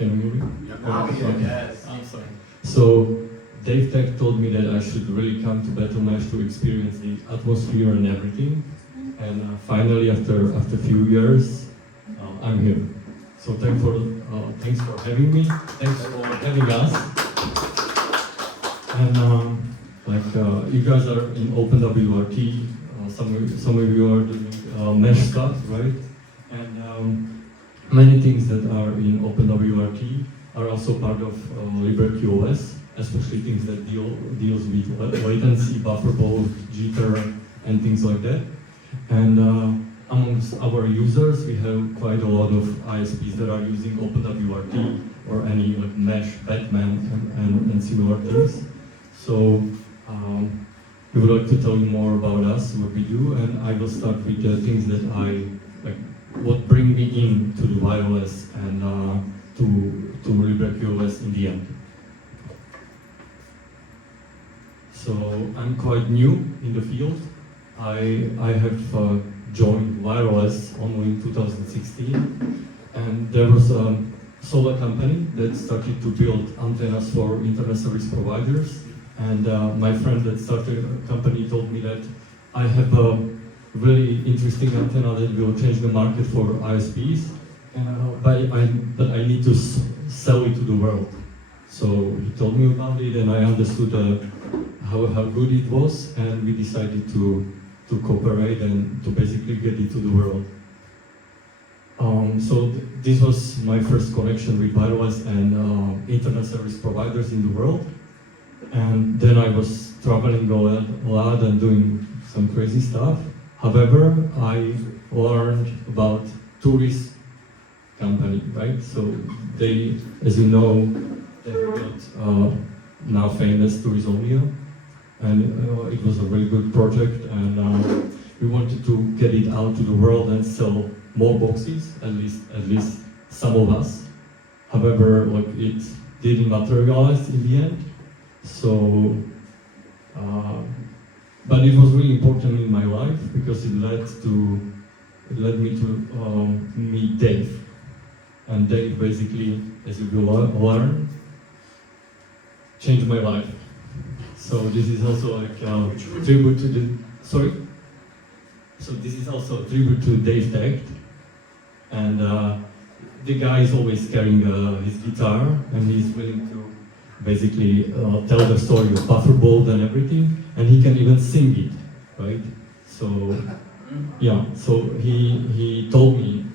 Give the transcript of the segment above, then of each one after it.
Can you hear me? Okay. Yes. I'm sorry. So Dave Tech told me that I should really come to Battlemesh to experience the atmosphere and everything. And finally, after a few years, I'm here. So thanks for having me. Thanks for having us. And you guys are in OpenWrt. Some of you are doing mesh stuff, right? And many things that are in OpenWrt are also part of LibreQoS, especially things that deals with latency, bufferbloat, jitter, and things like that. And amongst our users, we have quite a lot of ISPs that are using OpenWrt or any like mesh, Batman, and similar things. So we would like to tell you more about us, what we do, and I will start with the things that what bring me in to the wireless and to LibreQoS in the end. So I'm quite new in the field. I have joined wireless only in 2016, and there was a solar company that started to build antennas for internet service providers. And my friend that started a company told me that I have a really interesting antenna that will change the market for ISPs, but I need to sell it to the world. So he told me about it, and I understood how good it was, and we decided to cooperate and to basically get it to the world. So this was my first connection with wireless and internet service providers in the world. And then I was traveling a lot and doing some crazy stuff. However, I learned about tourist company, right? So they, as you know, they got now famous Tourismia, and it was a very good project, and we wanted to get it out to the world and sell more boxes, at least some of us. However, it didn't materialize in the end. So, but it was really important in my life because it led me to meet Dave, and Dave basically, as you will learn, changed my life. So this is also like a tribute to the, sorry? So this is also a tribute to Dave Tech, and the guy is always carrying his guitar, and he's willing to basically tell the story of bufferbloat and everything, and he can even sing it, right? So yeah, so he told me,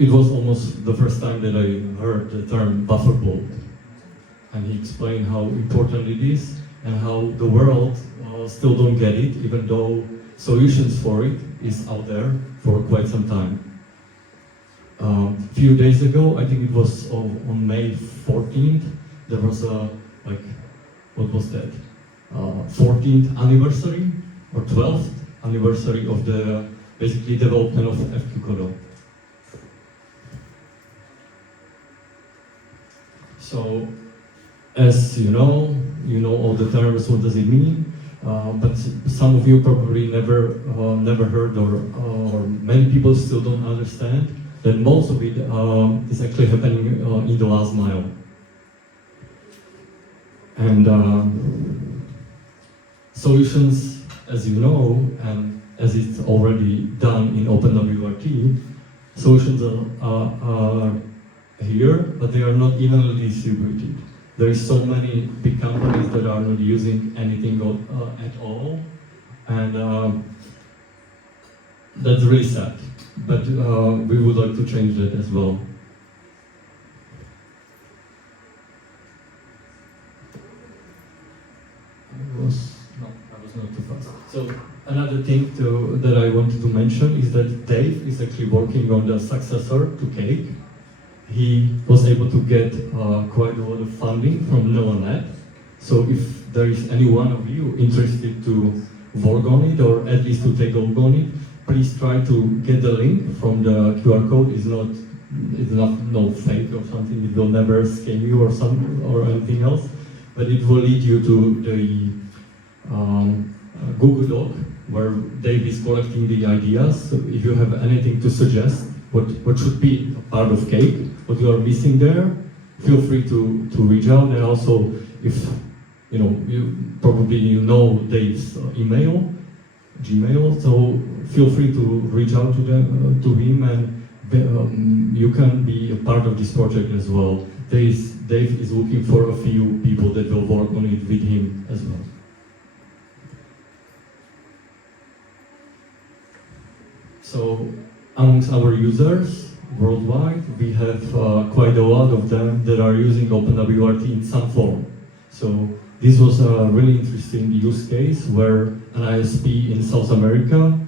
it was almost the first time that I heard the term bufferbloat, and he explained how important it is and how the world still don't get it, even though solutions for it is out there for quite some time. A few days ago, I think it was on May 14th, there was a, what was that? 14th anniversary or 12th anniversary of the basically development of FQCodo. So, as you know all the terms, what does it mean? But some of you probably never heard, or many people still don't understand that most of it is actually happening in the last mile. And solutions, as you know, and as it's already done in OpenWrt, solutions are here, but they are not evenly distributed. There is so many big companies that are not using anything at all, and that's really sad. But we would like to change that as well. I was not too fast. So another thing that I wanted to mention is that Dave is actually working on the successor to Cake. He was able to get quite a lot of funding from NOAA. So if there is any one of you interested to work on it, or at least to take a look on it, please try to get the link from the QR code. It's not no fake or something. It will never scam you or anything else, but it will lead you to the Google Doc where Dave is collecting the ideas. So if you have anything to suggest, what should be a part of Cake, what you are missing there, feel free to reach out. And also, if you probably know Dave's email, Gmail, so feel free to reach out to him, and you can be a part of this project as well. Dave is looking for a few people that will work on it with him as well. So amongst our users worldwide, we have quite a lot of them that are using OpenWrt in some form. So this was a really interesting use case where an ISP in South America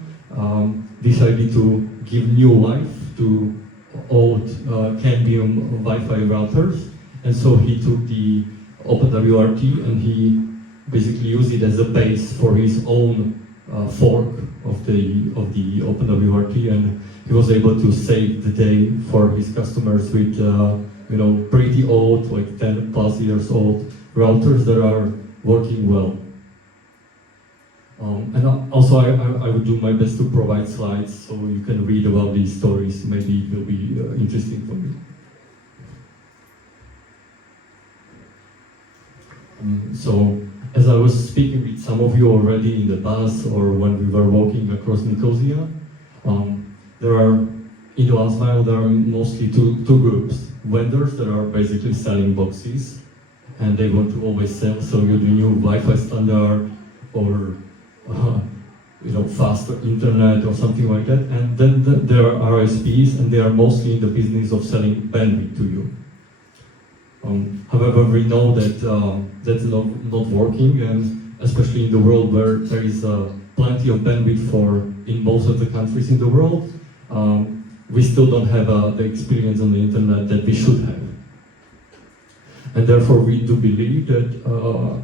decided to give new life to old Cambium Wi-Fi routers, and so he took the OpenWrt and he basically used it as a base for his own fork of the OpenWrt, and he was able to save the day for his customers with pretty old, like 10 plus years old routers that are working well. And also I would do my best to provide slides so you can read about these stories. Maybe it will be interesting for you. So as I was speaking with some of you already in the past or when we were walking across Nicosia, in the last mile there are mostly two groups. Vendors that are basically selling boxes and they want to always sell, so you do new Wi-Fi standard or faster internet or something like that. And then there are ISPs and they are mostly in the business of selling bandwidth to you. However, we know that that's not working, and especially in the world where there is plenty of bandwidth in most of the countries in the world, we still don't have the experience on the internet that we should have. And therefore we do believe that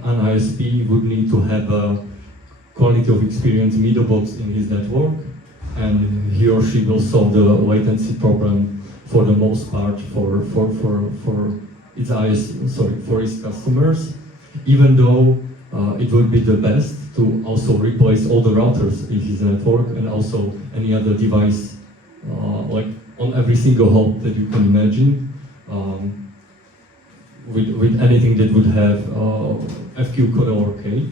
an ISP would need to have a quality of experience middle box in his network, and he or she will solve the latency problem for the most part for its customers, even though it would be the best to also replace all the routers in his network and also any other device, like on every single hop that you can imagine, with anything that would have FQ code or cake.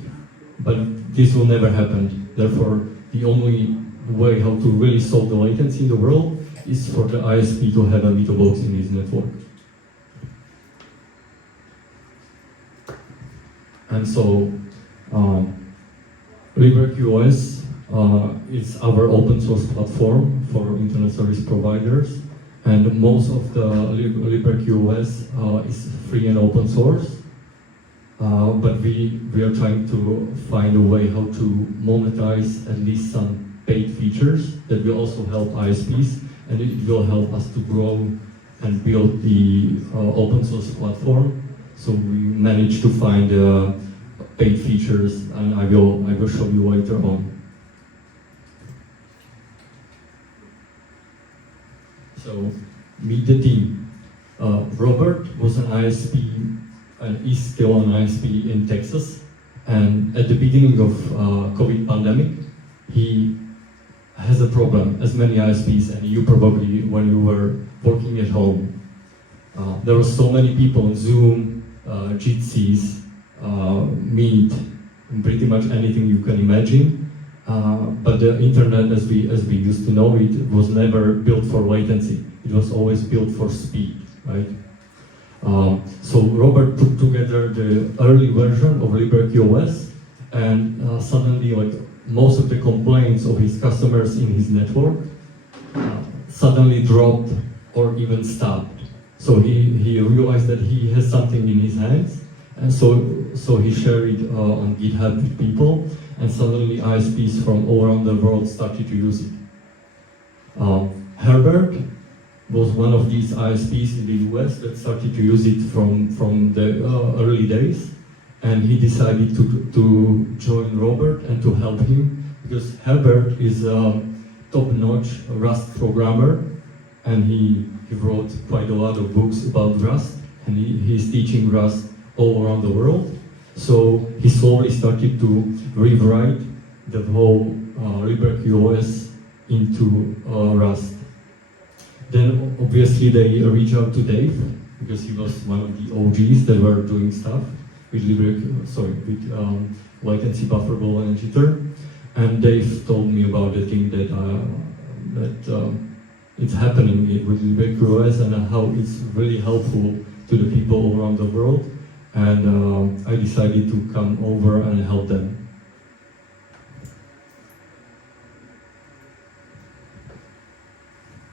But this will never happen. Therefore, the only way how to really solve the latency in the world is for the ISP to have a middle box in his network. And so, LibreQoS is our open source platform for internet service providers, and most of the LibreQoS is free and open source. But we are trying to find a way how to monetize at least some paid features that will also help ISPs, and it will help us to grow and build the open source platform. So we managed to find paid features, and I will show you later on. So meet the team. Robert was an ISP and is still an ISP in Texas, and at the beginning of COVID pandemic, he has a problem, as many ISPs, and you probably when you were working at home. There were so many people on Zoom, Jitsis, Meet, and pretty much anything you can imagine. But the internet, as we used to know it, was never built for latency. It was always built for speed, right? So Robert put together the early version of LibreQoS, and suddenly, like most of the complaints of his customers in his network suddenly dropped or even stopped. So he realized that he has something in his hands, and so he shared it on GitHub with people, and suddenly ISPs from all around the world started to use it. Herbert was one of these ISPs in the US that started to use it from the early days, and he decided to join Robert and to help him, because Herbert is a top-notch Rust programmer, and he wrote quite a lot of books about Rust, and he's teaching Rust all around the world. So he slowly started to rewrite the whole LibreQoS into Rust. Then obviously they reach out to Dave because he was one of the OGs that were doing stuff with latency, bufferbloat, and jitter. And Dave told me about the thing that it's happening with LibreQoS and how it's really helpful to the people around the world. And I decided to come over and help them.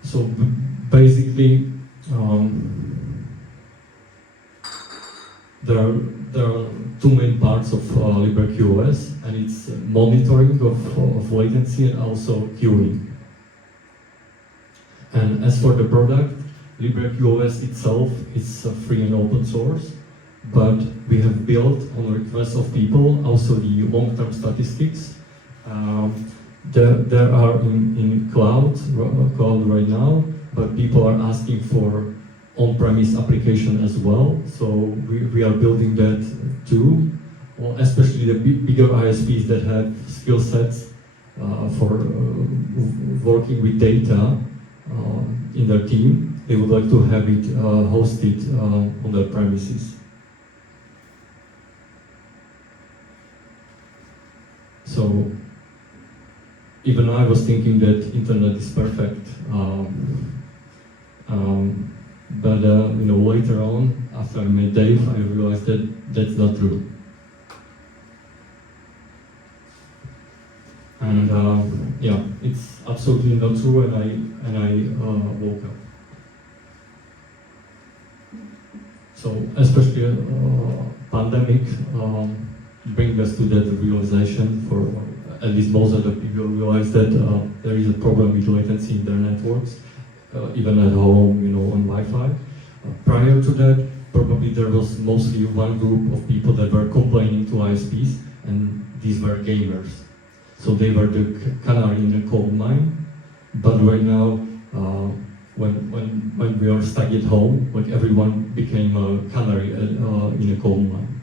So basically, there are two main parts of LibreQoS, and it's monitoring of latency and also queuing. And as for the product, LibreQoS itself is free and open source, but we have built on request of people also the long-term statistics. There are in cloud right now, but people are asking for on-premise application as well. So we are building that too, especially the bigger ISPs that have skill sets for working with data in their team. They would like to have it hosted on their premises. So even I was thinking that internet is perfect, but later on, after I met Dave, I realized that that's not true. And yeah, it's absolutely not true, and I woke up. So especially pandemic bring us to that realization. For at least most of the people realize that there is a problem with latency in their networks, even at home, on Wi-Fi. Prior to that, probably there was mostly one group of people that were complaining to ISPs, and these were gamers. So they were the canary in the coal mine. But right now, when we are stuck at home, like everyone became a canary in a coal mine.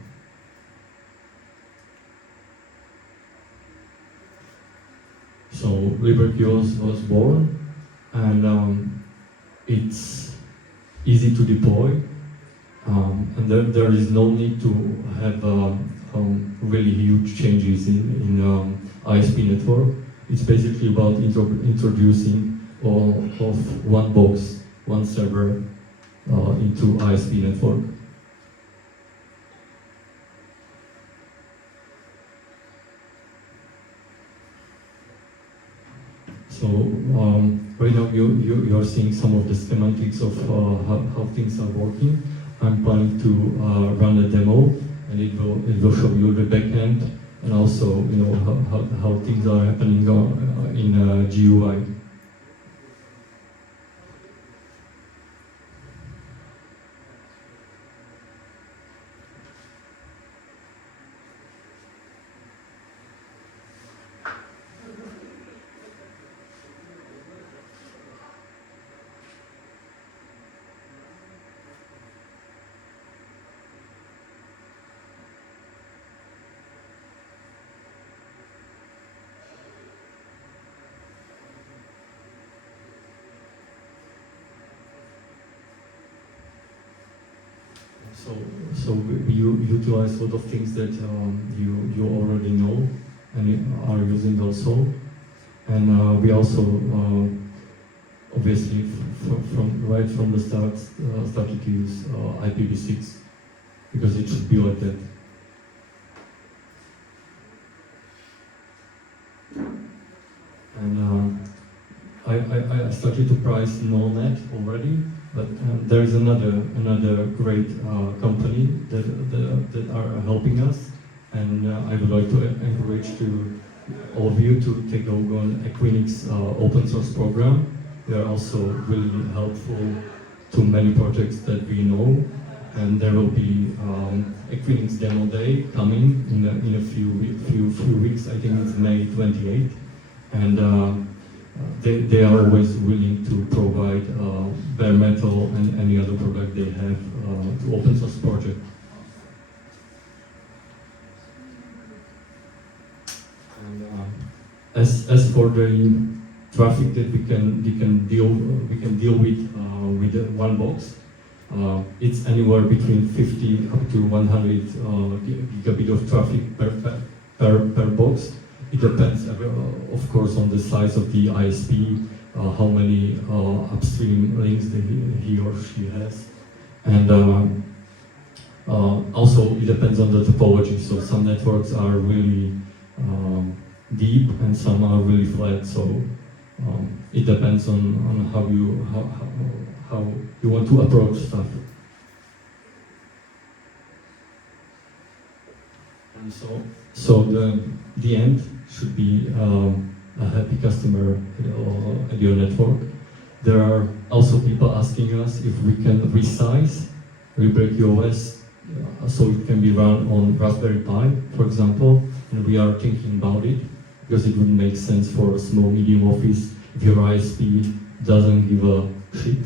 So LibreQoS was born, and it's easy to deploy, and there is no need to have really huge changes in ISP network. It's basically about introducing all of one box, one server into ISP network. So right now you're seeing some of the schematics of how things are working. I'm planning to run a demo, and it will show you the backend and also how things are happening in GUI. So we utilize a lot of things that you already know and are using also, and we also obviously right from the start started to use IPv6 because it should be like that. And I started to price NoNet already. But there is another great company that are helping us, and I would like to encourage to all of you to take a look on Equinix open source program. They are also really helpful to many projects that we know, and there will be Equinix demo day coming in a few weeks. I think it's May 28th, and they are always willing to provide bare metal and any other product they have to open source project. And as for the traffic that we can deal with one box. It's anywhere between 50 up to 100 gigabit of traffic per box. It depends, of course, on the size of the ISP, how many upstream links that he or she has, and also it depends on the topology. So some networks are really deep and some are really flat. So it depends on how you want to approach stuff. And so the end should be a happy customer at your network. There are also people asking us if we can resize LibreQoS so it can be run on Raspberry Pi, for example, and we are thinking about it because it would make sense for a small medium office if your ISP doesn't give a shit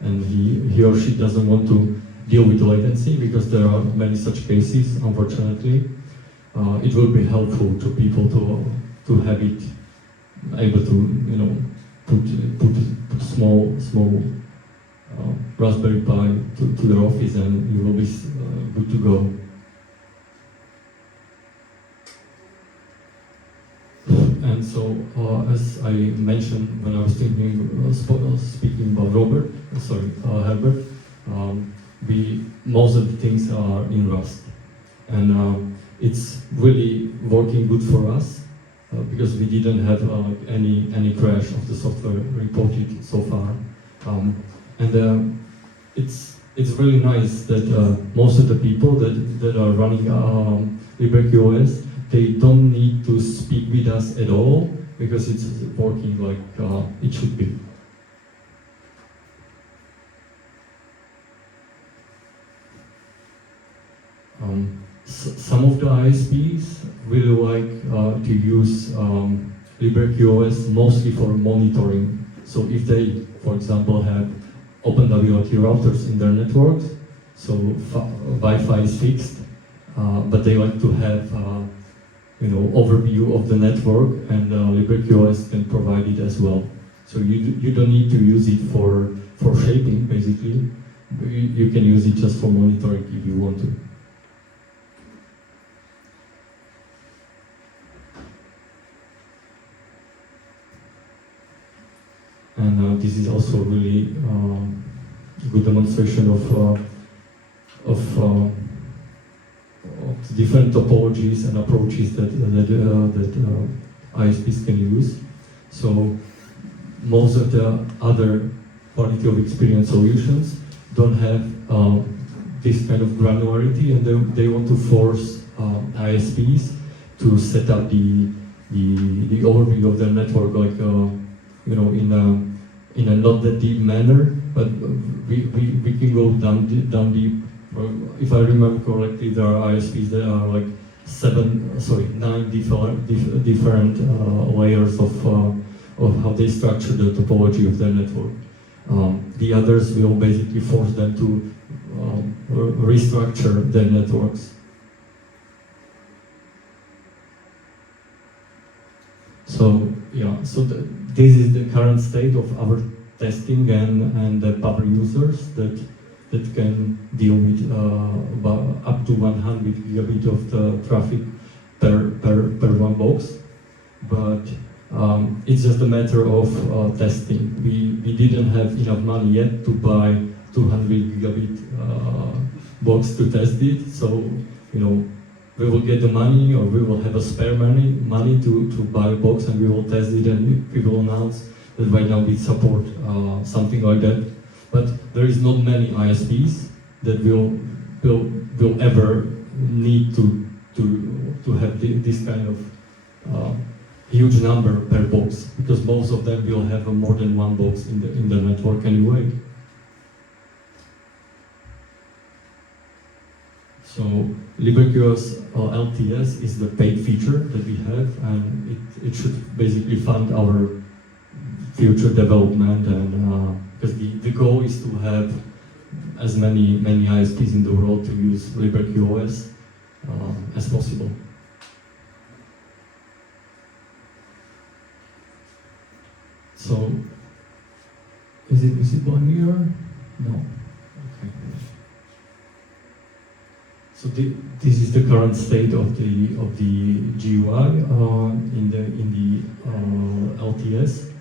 and he or she doesn't want to deal with latency, because there are many such cases, unfortunately. It will be helpful to people to have it able to, put small Raspberry Pi to their office, and you will be good to go. And so, as I mentioned when I was speaking about Herbert, most of the things are in Rust, and it's really working good for us because we didn't have any crash of the software reported so far, and it's really nice that most of the people that are running LibreQoS, they don't need to speak with us at all because it's working like it should be. Some of the ISPs really like to use LibreQoS mostly for monitoring. So if they, for example, have OpenWrt routers in their networks, so Wi-Fi is fixed, but they like to have overview of the network, and LibreQoS can provide it as well. So you don't need to use it for shaping, basically. You can use it just for monitoring if you want to. And this is also really good demonstration of different topologies and approaches that ISPs can use. So most of the other quality of experience solutions don't have this kind of granularity, and they want to force ISPs to set up the overview of their network, like in a not that deep manner, but we can go down deep. If I remember correctly, there are ISPs that are like 9 different layers of how they structure the topology of their network. The others will basically force them to restructure their networks. So this is the current state of our testing and the power users that can deal with about up to 100 gigabit of the traffic per one box. But it's just a matter of testing. We didn't have enough money yet to buy 200 gigabit box to test it. So we will get the money, or we will have a spare money to buy a box, and we will test it, and we will announce that right now we support something like that. But there is not many ISPs that will ever need to have this kind of huge number per box, because most of them will have more than one box in the network anyway. So LibreQoS LTS is the paid feature that we have, and it should basically fund our future development, and because the goal is to have as many ISPs in the world to use LibreQoS as possible. So, is it visible here? No. Okay. So this is the current state of the GUI in the LTS,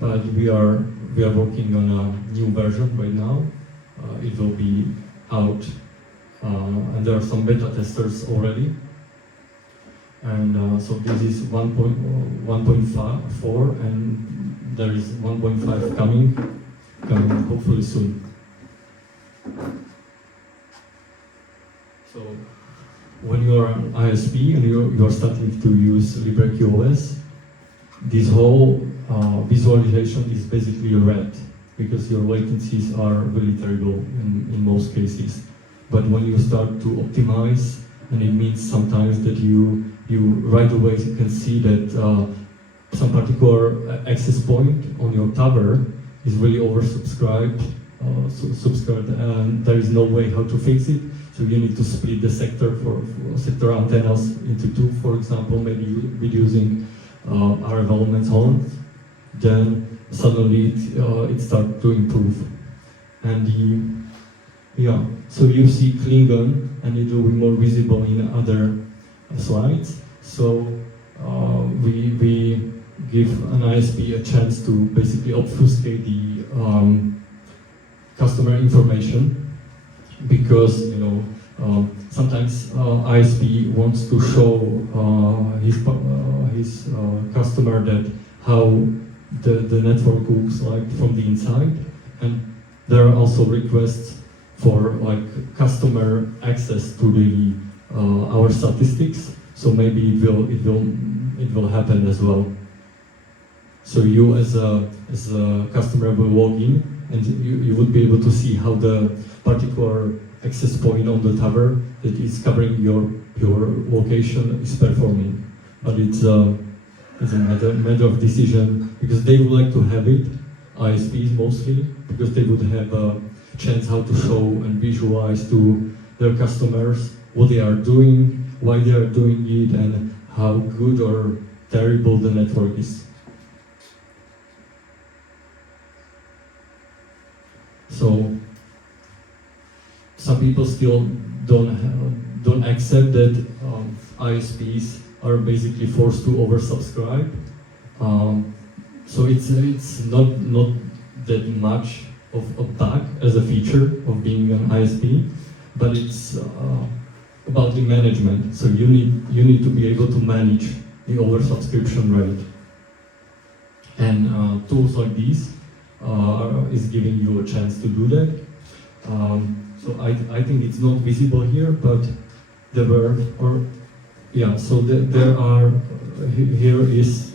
but we are working on a new version right now. It will be out, and there are some beta testers already. And so this is 1.4, and there is 1.5 coming hopefully soon. So when you are an ISP and you're starting to use LibreQoS, this whole visualization is basically red, because your latencies are really terrible in most cases. But when you start to optimize, and it means sometimes that you right away can see that some particular access point on your tower is really oversubscribed, and there is no way how to fix it. So you need to split the sector for sector antennas into two, for example, maybe reducing RF elements on. Then suddenly it starts to improve. And so you see Klingon, and it will be more visible in other slides. So we give an ISP a chance to basically obfuscate the customer information, because sometimes ISP wants to show his customer that how the network looks like from the inside, and there are also requests for like customer access to the our statistics. So maybe it will happen as well. So you as a customer will log in, and you would be able to see how the particular access point on the tower that is covering your location is performing. But it's a matter of decision, because they would like to have it, ISPs mostly, because they would have a chance how to show and visualize to their customers what they are doing, why they are doing it, and how good or terrible the network is. So some people still don't accept that ISPs are basically forced to oversubscribe. So it's not that much of a bug as a feature of being an ISP, but it's about the management. So you need to be able to manage the oversubscription rate, and tools like these is giving you a chance to do that. So I think it's not visible here, but there were, so there are, here is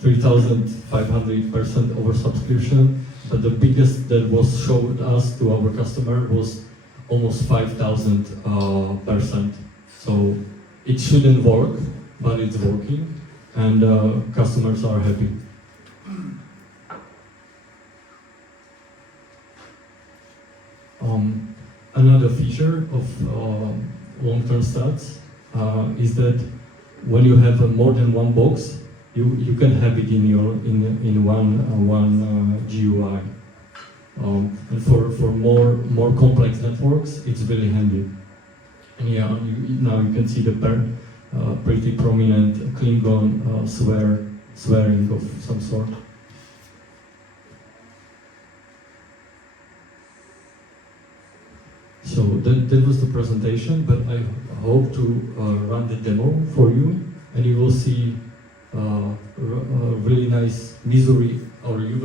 3,500% oversubscription, but the biggest that was showed us to our customer was almost 5,000%. So it shouldn't work, but it's working, and customers are happy. Another feature of long-term stats is that when you have more than one box, you can have it in one GUI. And for more complex networks, it's really handy. And now you can see the pretty prominent Klingon swearing of some sort. So that was the presentation, but I hope to run the demo for you, and you will see a really nice Missouri, or you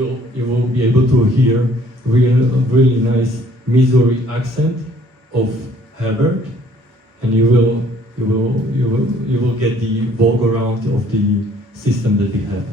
will be able to hear really nice Missouri accent of Herbert, and you will get the walk around of the system that we have.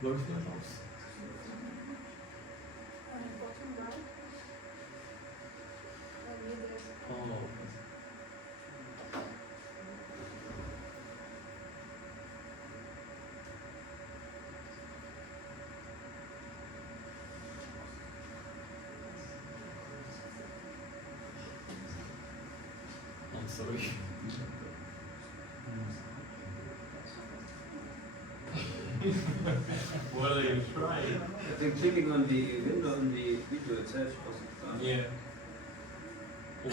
Where's my mouse? Bottom right. Oh, Sorry. What are you trying? I think clicking on the window on the video itself wasn't done. Yeah. I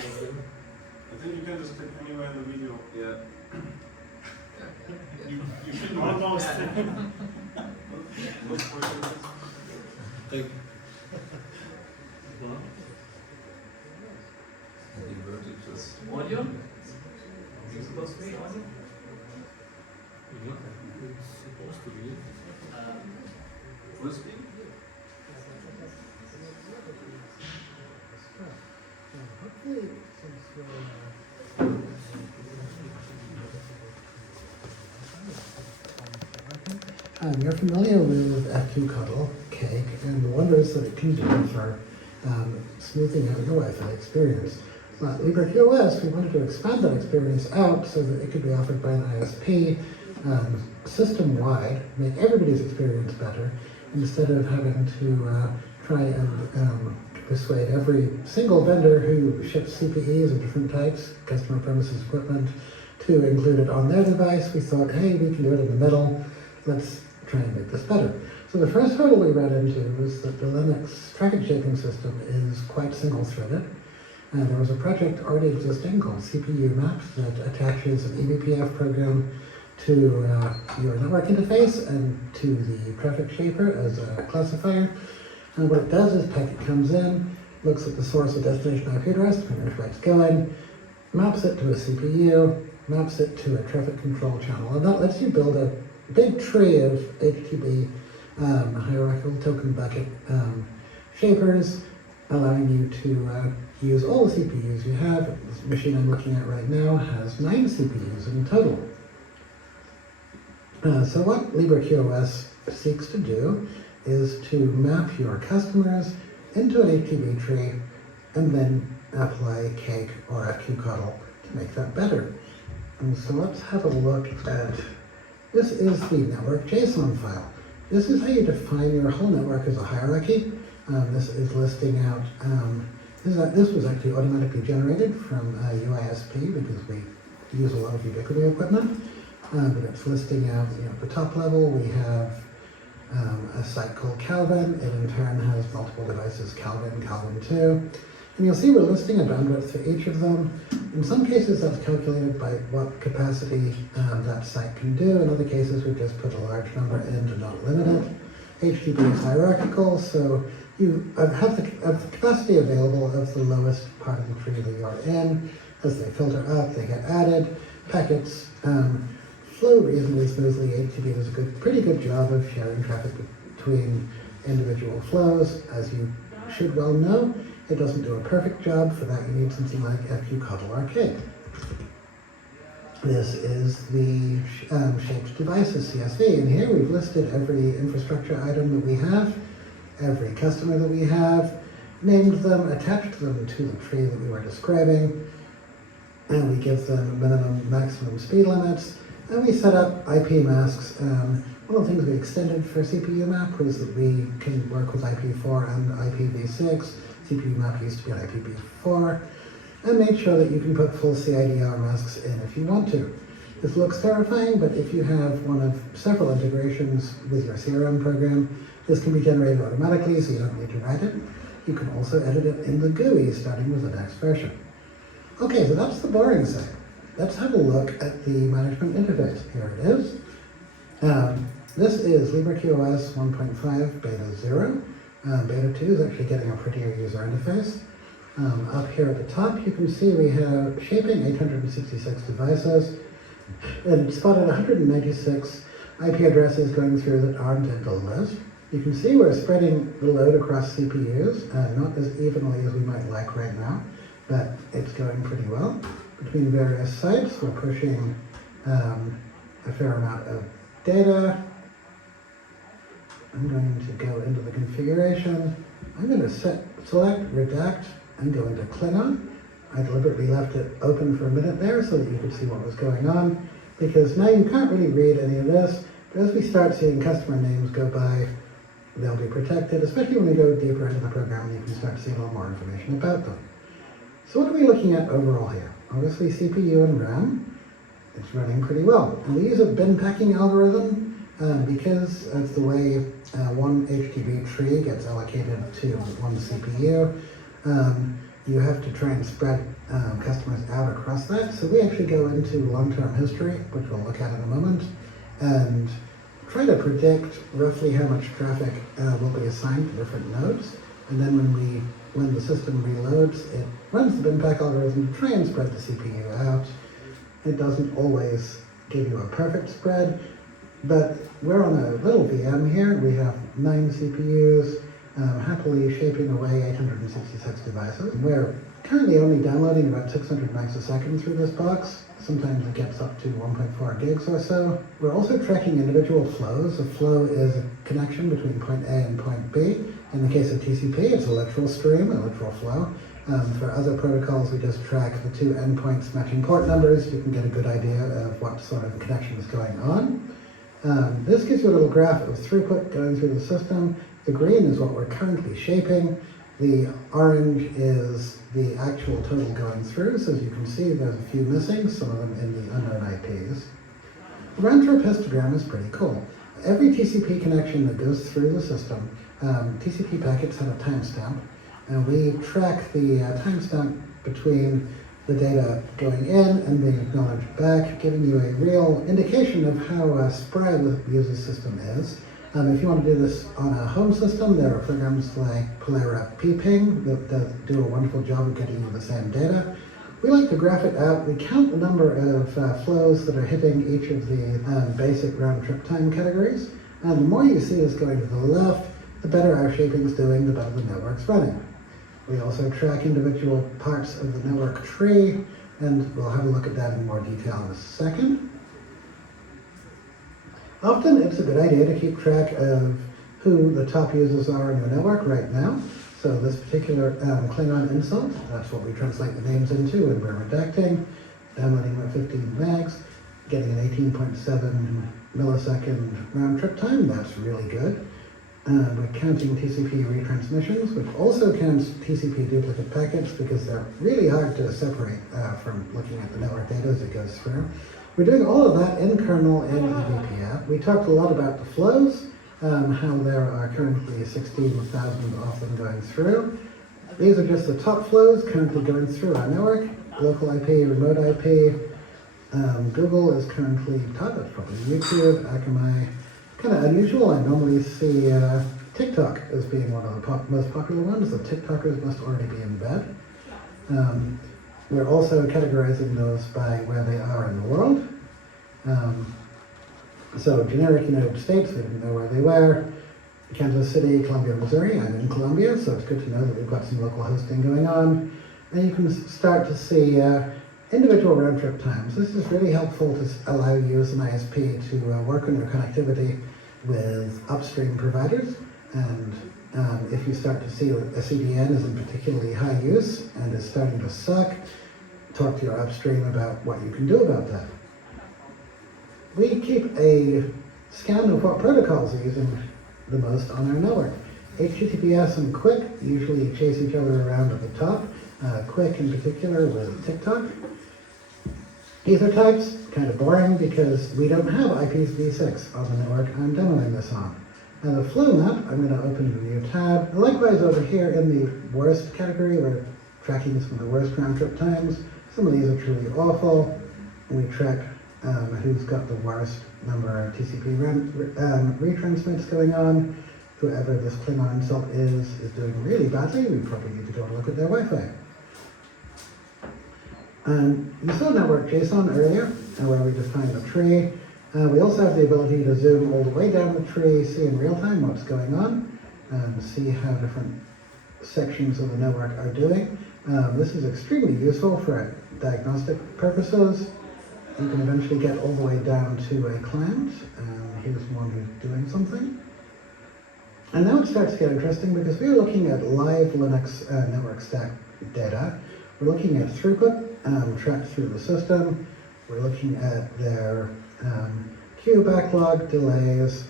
think you can just click anywhere in the video. Yeah. You should almost. Like, Audio? Is it supposed to be audio? it's supposed to be. WISP? You're familiar with FQCuddle, Cake, and the wonders that it can do for smoothing out your Wi-Fi experience. But LibreQoS, we wanted to expand that experience out so that it could be offered by an ISP system-wide, make everybody's experience better, instead of having to try and persuade every single vendor who ships CPEs of different types, customer premises equipment, to include it on their device. We thought, hey, we can do it in the middle. Let's try and make this better. So the first hurdle we ran into was that the Linux traffic shaping system is quite single-threaded. And there was a project already existing called CPU Maps that attaches an eBPF program to your network interface and to the traffic shaper as a classifier. And what it does is packet comes in, looks at the source or destination IP address, depending on where it's going, maps it to a CPU, maps it to a traffic control channel. And that lets you build a big tree of HTTP hierarchical token bucket shapers, allowing you to use all the CPUs you have. This machine I'm looking at right now has 9 CPUs in total. So what LibreQoS seeks to do is to map your customers into an HTTP tree and then apply Cake or FQCuddle to make that better. And so let's have a look at, this is the network JSON file. This is how you define your whole network as a hierarchy. This is listing out, this was actually automatically generated from WISP because we use a lot of Ubiquity equipment. But it's listing out, at the top level we have a site called Calvin. It in turn has multiple devices, Calvin, Calvin 2. And you'll see we're listing a bandwidth for each of them. In some cases that's calculated by what capacity that site can do. In other cases we've just put a large number in to not limit it. HTTP is hierarchical, so you have the capacity available of the lowest part of the tree that you're in. As they filter up, they get added. Packets flow reasonably smoothly. HTTP does a pretty good job of sharing traffic between individual flows. As you should well know, it doesn't do a perfect job. For that, you need something like FQCuddle or Cake. This is the shaped devices CSV, and here we've listed every infrastructure item that we have, every customer that we have, named them, attached them to the tree that we were describing, and we give them minimum, maximum speed limits, and we set up IP masks. One of the things we extended for CPU map was that we can work with IP4 and IPv6. CPU map used to be on IPv4, and made sure that you can put full CIDR masks in if you want to. This looks terrifying, but if you have one of several integrations with your CRM program, this can be generated automatically, so you don't need to write it. You can also edit it in the GUI, starting with the next version. Okay, so that's the boring side. Let's have a look at the management interface. Here it is. This is LibreQoS 1.5 Beta 0. Beta 2 is actually getting a prettier user interface. Up here at the top, you can see we have shaping 866 devices, and it spotted 196 IP addresses going through that aren't in the list. You can see we're spreading the load across CPUs, not as evenly as we might like right now, but it's going pretty well. Between various sites, we're pushing a fair amount of data. I'm going to go into the configuration. I'm going to select redact and go into Klingon. I deliberately left it open for a minute there so that you could see what was going on, because now you can't really read any of this, but as we start seeing customer names go by, they'll be protected, especially when we go deeper into the program and you can start seeing a little more information about them. So what are we looking at overall here? obviously CPU and RAM. It's running pretty well. And we use a bin packing algorithm because it's the way one HTTP tree gets allocated to one CPU. You have to try and spread customers out across that. So we actually go into long-term history, which we'll look at in a moment, and try to predict roughly how much traffic will be assigned to different nodes. And then when the system reloads, it runs the bin pack algorithm to try and spread the CPU out. It doesn't always give you a perfect spread, but we're on a little VM here. We have 9 CPUs, happily shaping away 866 devices. We're currently only downloading about 600 megs a second through this box. Sometimes it gets up to 1.4 gigs or so. We're also tracking individual flows. A flow is a connection between point A and point B. In the case of TCP, it's a literal stream, a literal flow. For other protocols, we just track the 2 endpoints matching port numbers. You can get a good idea of what sort of connection is going on. This gives you a little graph of throughput going through the system. The green is what we're currently shaping. The orange is the actual total going through. So as you can see, there's a few missing, some of them in the unknown IPs. The round-trip histogram is pretty cool. Every TCP connection that goes through the system, TCP packets have a timestamp, and we track the timestamp between the data going in and being acknowledged back, giving you a real indication of how spry the user system is. If you want to do this on a home system, there are programs like Polera Pping that do a wonderful job of getting you the same data. We like to graph it out. We count the number of flows that are hitting each of the basic round-trip time categories. And the more you see is going to the left, the better our shaping is doing, the better the network's running. We also track individual parts of the network tree, and we'll have a look at that in more detail in a second. Often it's a good idea to keep track of who the top users are in your network right now. So this particular Klingon insult, that's what we translate the names into when we're redacting, downloading at 15 megs, getting an 18.7 millisecond round trip time, that's really good. We're counting TCP retransmissions, which also counts TCP duplicate packets because they're really hard to separate from looking at the network data as it goes through. We're doing all of that in kernel in eBPF. We talked a lot about the flows, how there are currently 16,000 of them going through. These are just the top flows currently going through our network. Local IP, remote IP. Google is currently top, that's probably YouTube, Akamai. Kind of unusual, I normally see TikTok as being one of the most popular ones. The TikTokers must already be in bed. We're also categorizing those by where they are in the world. So generic United States, we didn't know where they were. Kansas City, Columbia, Missouri, I'm in Columbia, so it's good to know that we've got some local hosting going on. And you can start to see individual round trip times. This is really helpful to allow you as an ISP to work on your connectivity with upstream providers. And if you start to see a CDN is in particularly high use and is starting to suck, talk to your upstream about what you can do about that. We keep a scan of what protocols are using the most on our network. HTTPS and QUIC usually chase each other around at the top. QUIC in particular with TikTok. Ether types, kind of boring because we don't have IPv6 on the network I'm demoing this on. Now the flow map, I'm going to open a new tab. And likewise over here in the worst category, we're tracking some of the worst round trip times. Some of these are truly awful. We track who's got the worst number of TCP retransmits going on. Whoever this Klingon insult is doing really badly. We probably need to go and look at their Wi-Fi. You saw network JSON earlier, where we defined the tree. We also have the ability to zoom all the way down the tree, see in real time what's going on, and see how different sections of the network are doing. This is extremely useful for diagnostic purposes. You can eventually get all the way down to a client, and here's one who's doing something. And now it starts to get interesting because we're looking at live Linux network stack data. We're looking at throughput tracked through the system. We're looking at their queue backlog, delays,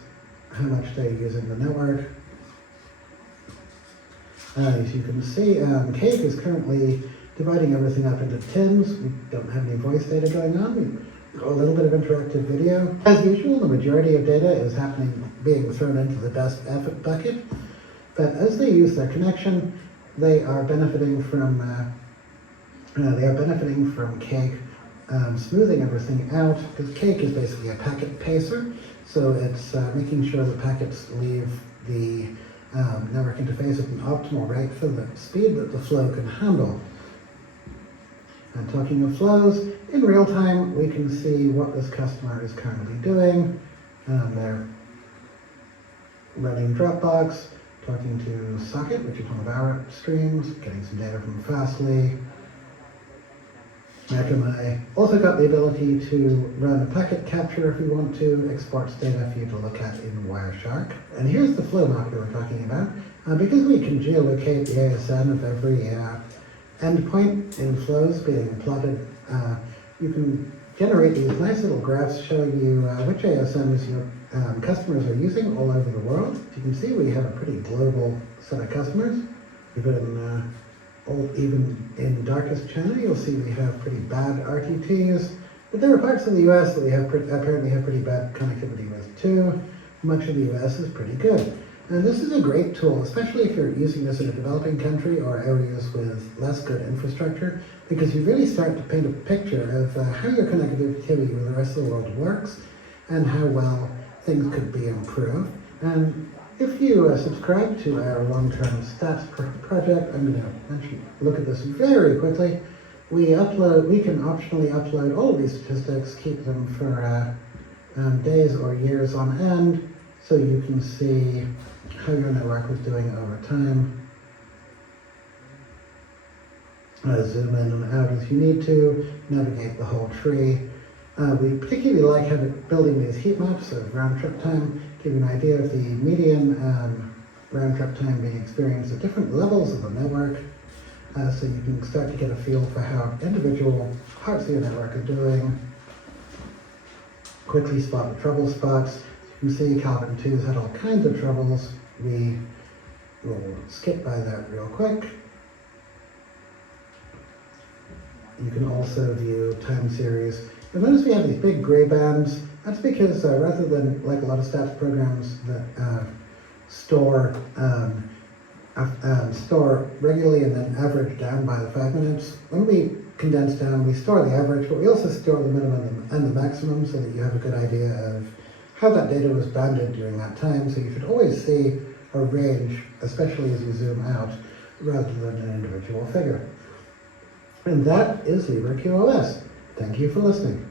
how much they're using the network. As you can see, Cake is currently dividing everything up into tins. We don't have any voice data going on. We've got a little bit of interactive video. As usual, the majority of data is being thrown into the best effort bucket. But as they use their connection, they are benefiting from Cake smoothing everything out, because Cake is basically a packet pacer, so it's making sure the packets leave the network interface at an optimal rate for the speed that the flow can handle. And talking of flows, in real time we can see what this customer is currently doing. They're running Dropbox, talking to Socket, which is one of our streams, getting some data from Fastly. I also got the ability to run a packet capture if we want to, exports data for you to look at in Wireshark. And here's the flow map we were talking about. Because we can geolocate the ASN of every endpoint in flows being plotted, you can generate these nice little graphs showing you which ASNs your customers are using all over the world. As you can see, we have a pretty global set of customers. Even in darkest China, you'll see we have pretty bad RTTs, but there are parts of the US that we have apparently have pretty bad connectivity with too. Much of the US is pretty good. And this is a great tool, especially if you're using this in a developing country or areas with less good infrastructure, because you really start to paint a picture of how your connectivity with the rest of the world works and how well things could be improved. And if you subscribe to our long-term stats project, I'm going to look at this very quickly. We can optionally upload all of these statistics, keep them for days or years on end, so you can see how your network was doing over time. Zoom in and out as you need to, navigate the whole tree. We particularly like building these heat maps of round trip time, give you an idea of the median round trip time being experienced at different levels of the network, so you can start to get a feel for how individual parts of your network are doing. Quickly spot the trouble spots. You can see Calvin 2's had all kinds of troubles. We will skip by that real quick. You can also view time series. You'll notice we have these big gray bands. That's because rather than like a lot of stats programs that store regularly and then average down by the 5 minutes, when we condense down, we store the average, but we also store the minimum and the maximum so that you have a good idea of how that data was banded during that time. So you should always see a range, especially as you zoom out, rather than an individual figure. And that is LibreQoS. Thank you for listening.